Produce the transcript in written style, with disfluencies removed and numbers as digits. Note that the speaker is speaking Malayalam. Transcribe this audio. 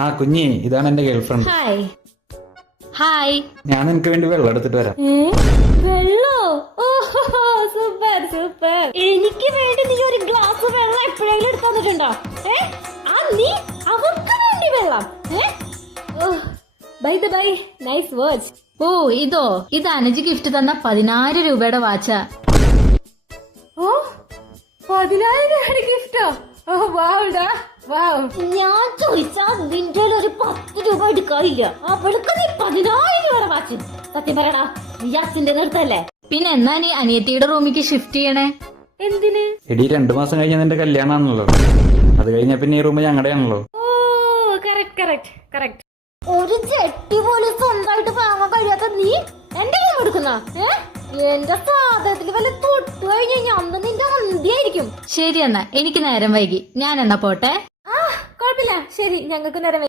ആ കുഞ്ഞി, ഇതാണ് എന്റെ ഗേൾഫ്രണ്ട്. ഹായ്. ഹായ്. ഞാൻ നിനക്ക് വേണ്ടി വെള്ളം എടുത്തിട്ട് വരാം. വെള്ളോ? ഓഹോ, സൂപ്പർ സൂപ്പർ. എനിക്ക് വേണ്ടി നീ ഒരു ഗ്ലാസ് വെള്ളം എപ്പോഴെങ്കിലും എടുത്തു തന്നിട്ടുണ്ടോ? നീ അവർക്ക് വേണ്ടി വെള്ളം? By the by, nice watch. ഓ ഇതോ, ഇത് അനുജ് ഗിഫ്റ്റ് തന്ന 10,000 രൂപയുടെ വാച്ചാ. ഓ, 10,000 രൂപയുടെ ഗിഫ്റ്റോ? ഓ വാവുടാ, വാവ്. ഞാൻ ചോദിച്ചാ നിന്റെ ഒരു 10 രൂപ എടുക്കാറില്ല. അവൾക്ക് നീ 10,000 രൂപയുടെ വാച്ച്. സത്യം പറയടാ, നീ അച്ഛന്റെ നിർത്തല്ലേ? പിന്നെ എന്നാ നീ അനിയത്തിയുടെ റൂമിക്ക് ഷിഫ്റ്റ് ചെയ്യണേ? എന്തിന്? എടി 2 മാസം കഴിഞ്ഞ നിന്റെ കല്യാണാണല്ലോ. അത് കഴിഞ്ഞ പിന്നെ ഈ റൂം ഞങ്ങളുടെയാണല്ലോ. ഓ, കറക്റ്റ് കറക്റ്റ് കറക്റ്റ്. ഒരു ചെട്ടി പോലും സ്വന്തമായിട്ട് വാങ്ങാൻ കഴിയാത്ത നീ എന്റെ റൂം എടുക്കുന്ന? എന്റെ സാധനത്തിൽ വല്ല തൊട്ടു കഴിഞ്ഞ് കഴിഞ്ഞാൽ അന്ന് നിന്റെ അന്ത്യായിരിക്കും. ശരി എന്നാ, എനിക്ക് നേരം വൈകി, ഞാൻ എന്നാ പോട്ടെ. കുഴപ്പമില്ല, ശരി, ഞങ്ങൾക്ക് നേരം